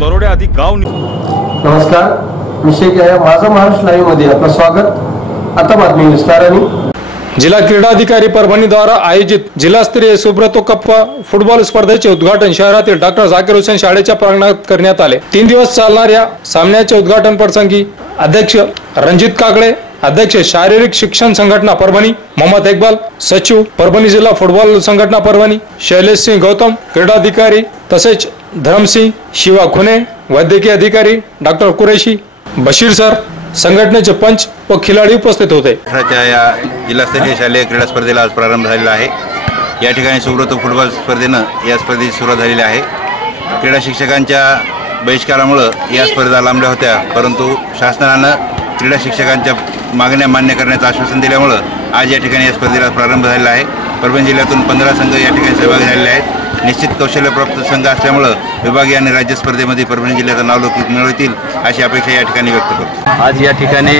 दरोड्याआधी गाव नि- नमस्कार. आहे माझं महाराष्ट्र लाईव्हमध्ये आपलं स्वागत. आता बातमी विस्ताराने. जिल्हा क्रीडाधिकारी परभणीद्वारा आयोजित जिल्हास्तरीय सुब्रतो कप्पा फुटबॉल स्पर्धेचे उद्घाटन शहरातील डॉक्टर झाकीर हुसेन शाळेच्या प्रांगणात करण्यात आले. तीन दिवस चालणाऱ्या सामन्याचे उद्घाटन प्रसंगी अध्यक्ष रणजित काकडे अध्यक्ष शारीरिक शिक्षण संघटना परभणी मोहम्मद इक्बाल सचिव परभणी जिल्हा फुटबॉल संघटना परभणी शैलेश सिंग गौतम क्रीडाधिकारी तसेच धरमसिंग शिवा खुने वैद्यकीय अधिकारी डॉक्टर कुरेशी बशीर सर संघटनेचे पंच व खिलाडी उपस्थित होते. अठराच्या या जिल्हास्तरीय शालेय क्रीडा स्पर्धेला आज प्रारंभ झालेला आहे. या ठिकाणी सुब्रत फुटबॉल स्पर्धेनं या स्पर्धेची सुरुवात झालेली आहे. क्रीडा शिक्षकांच्या बहिष्कारामुळं या स्पर्धा लांबल्या होत्या परंतु शासनानं क्रीडा शिक्षकांच्या मागण्या मान्य करण्याचं आश्वासन दिल्यामुळं आज या ठिकाणी या स्पर्धेला प्रारंभ झालेला आहे. परभणी जिल्ह्यातून पंधरा संघ या ठिकाणी सहभागी झालेले आहेत. निश्चित कौशल्यप्राप्त संघ असल्यामुळं विभागीय आणि राज्य स्पर्धेमध्ये परभणी जिल्ह्याचं नावलौकिक मिळवतील अशी अपेक्षा या ठिकाणी व्यक्त करतो. आज या ठिकाणी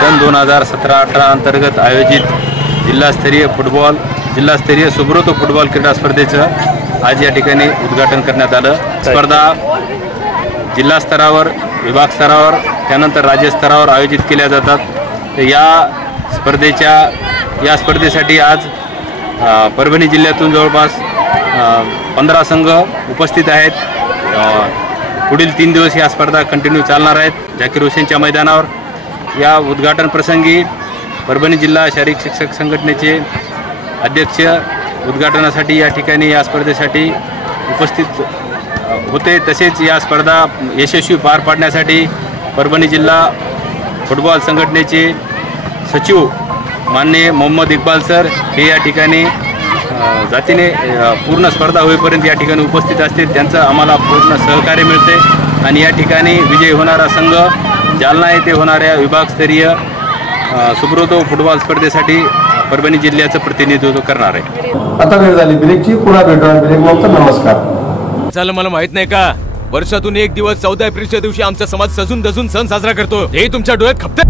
सन दोन हजार सतरा अठरा अंतर्गत आयोजित जिल्हास्तरीय फुटबॉल जिल्हास्तरीय सुब्रोतो फुटबॉल क्रीडा स्पर्धेचं आज या ठिकाणी उद्घाटन करण्यात आलं. स्पर्धा जिल्हा स्तरावर विभाग स्तरावर त्यानंतर राज्य स्तरावर आयोजित केल्या जातात. तर या स्पर्धेच्या या स्पर्धेसाठी आज परभणी जिल्ह्यातून जवळपास पंधरा संघ उपस्थित आहेत. पुढील तीन दिवस या स्पर्धा कंटिन्यू चालणार आहेत. झाकीर हुसेनच्या मैदानावर. या उद्घाटन प्रसंगी परभणी जिल्हा शारीरिक शिक्षक संघटनेचे अध्यक्ष उद्घाटनासाठी या ठिकाणी या स्पर्धेसाठी उपस्थित होते. तसेच या स्पर्धा यशस्वी पार पाडण्यासाठी परभणी जिल्हा फुटबॉल संघटनेचे सचिव माननीय मोहम्मद इक्बाल सर हे या ठिकाणी जातीने पूर्ण स्पर्धा होईपर्यंत या ठिकाणी उपस्थित असतील. त्यांचं आम्हाला पूर्ण सहकार्य मिळते. आणि या ठिकाणी विजयी होणारा संघ जालना येथे होणाऱ्या विभागस्तरीय सुब्रतो फुटबॉल स्पर्धेसाठी परभणी जिल्ह्याचं प्रतिनिधित्व करणार आहे. आता वेळ झाली ब्रेकची. पुन्हा भेटूया ब्रेक नमस्कार. झालं मला माहीत नाही का? वर्षातून एक दिवस चौदा एप्रिलच्या दिवशी आमचा समाज सजून दजून सण साजरा करतो. हे तुमच्या डोळ्यात खपत